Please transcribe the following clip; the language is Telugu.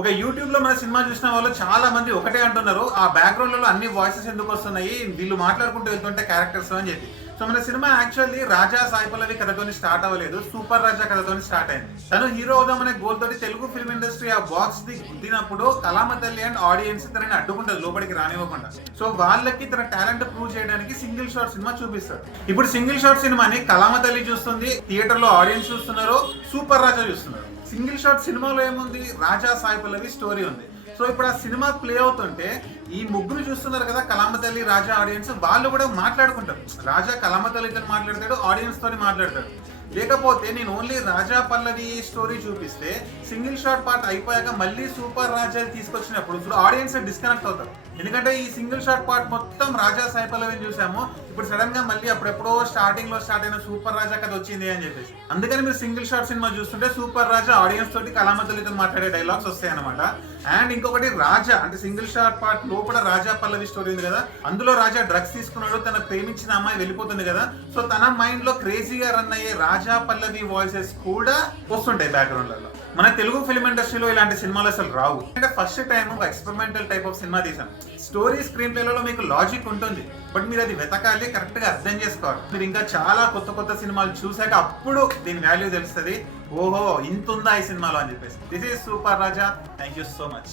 ఒక యూట్యూబ్ లో మన సినిమా చూసిన వాళ్ళు చాలా మంది ఒకటే అంటున్నారు, ఆ బ్యాక్గ్రౌండ్ లో అన్ని వాయిసెస్ ఎందుకు వస్తున్నాయి, వీళ్ళు మాట్లాడుకుంటూ వెళ్తుంటే క్యారెక్టర్స్ అని చెప్పి. సో మన సినిమా యాక్చువల్లీ రాజా సాయి పల్లవి కథతోని స్టార్ట్ అవ్వలేదు, సూపర్ రాజా కథతోని స్టార్ట్ అయింది. తను హీరో అవుదామనే గోల్ తోటి తెలుగు ఫిల్మ్ ఇండస్ట్రీ ఆ బాక్స్ ది గుద్దినప్పుడు కళామ తల్లి అండ్ ఆడియన్స్ తనని అడ్డుకుంటారు, లోపలికి రానివ్వకుండా. సో వాళ్ళకి తన టాలెంట్ ప్రూవ్ చేయడానికి సింగిల్ షాట్ సినిమా చూపిస్తారు. ఇప్పుడు సింగిల్ షాట్ సినిమాని కళామ తల్లి చూస్తుంది, థియేటర్ లో ఆడియన్స్ చూస్తున్నారు, సూపర్ రాజా చూస్తున్నారు. సింగిల్ షాట్ సినిమాలో ఏముంది, రాజా సాయి పల్లవి స్టోరీ ఉంది. సో ఇప్పుడు ఆ సినిమా ప్లే అవుతుంటే ఈ ముగ్గురు చూస్తున్నారు కదా, కళామ తల్లి రాజా ఆడియన్స్, వాళ్ళు కూడా మాట్లాడుకుంటారు. రాజా కళామ తల్లితో మాట్లాడతాడు, ఆడియన్స్ తోని మాట్లాడతాడు. లేకపోతే నేను ఓన్లీ రాజా పల్లవి స్టోరీ చూపిస్తే సింగిల్ షాట్ పార్ట్ అయిపోయాక మళ్ళీ సూపర్ రాజా తీసుకొచ్చినప్పుడు ఆడియన్స్ డిస్కనెక్ట్ అవుతారు. ఎందుకంటే ఈ సింగిల్ షాట్ పార్ట్ మొత్తం రాజా సాయి పల్లవిని చూసాము, ఇప్పుడు సడన్ గా మళ్ళీ అప్పుడెప్పుడో స్టార్టింగ్ లో స్టార్ట్ అయిన సూపర్ రాజా కథ వచ్చింది అని చెప్పేసి. అందుకని మీరు సింగిల్ షాట్ సినిమా చూస్తుంటే సూపర్ రాజా ఆడియన్స్ తోటి కళామ తల్లితో మాట్లాడే డైలాగ్స్ వస్తాయి అనమాట. అండ్ ఇంకొకటి రాజా అంటే సింగిల్ షాట్ పార్ట్ లోపల రాజా పల్లవి స్టోరీ ఉంది కదా, అందులో రాజా డ్రగ్స్ తీసుకున్నాడు, తన ప్రేమించిన అమ్మాయి వెళ్ళిపోతుంది కదా, సో తన మైండ్ లో క్రేజీగా రన్ అయ్యే రాజా పల్లవి వాయిసెస్ కూడా వస్తుంటాయి బ్యాక్గ్రౌండ్ లలో. మన తెలుగు ఫిల్మ్ ఇండస్ట్రీలో ఇలాంటి సినిమాలు అసలు రావు. అంటే ఫస్ట్ టైం ఒక ఎక్స్పెరిమెంటల్ టైప్ ఆఫ్ సినిమా తీసాం. స్టోరీ స్క్రీన్ ప్లేలలో మీకు లాజిక్ ఉంటుంది, బట్ మీరు అది వెతకాలి, కరెక్ట్ గా అర్థం చేసుకోవాలి. మీరు ఇంకా చాలా కొత్త కొత్త సినిమాలు చూసాక అప్పుడు దీని వాల్యూ తెలుస్తుంది, ఓహో ఇంత ఉందా ఈ సినిమాలో అని చెప్పేసి. This is super Raja. Thank you so much.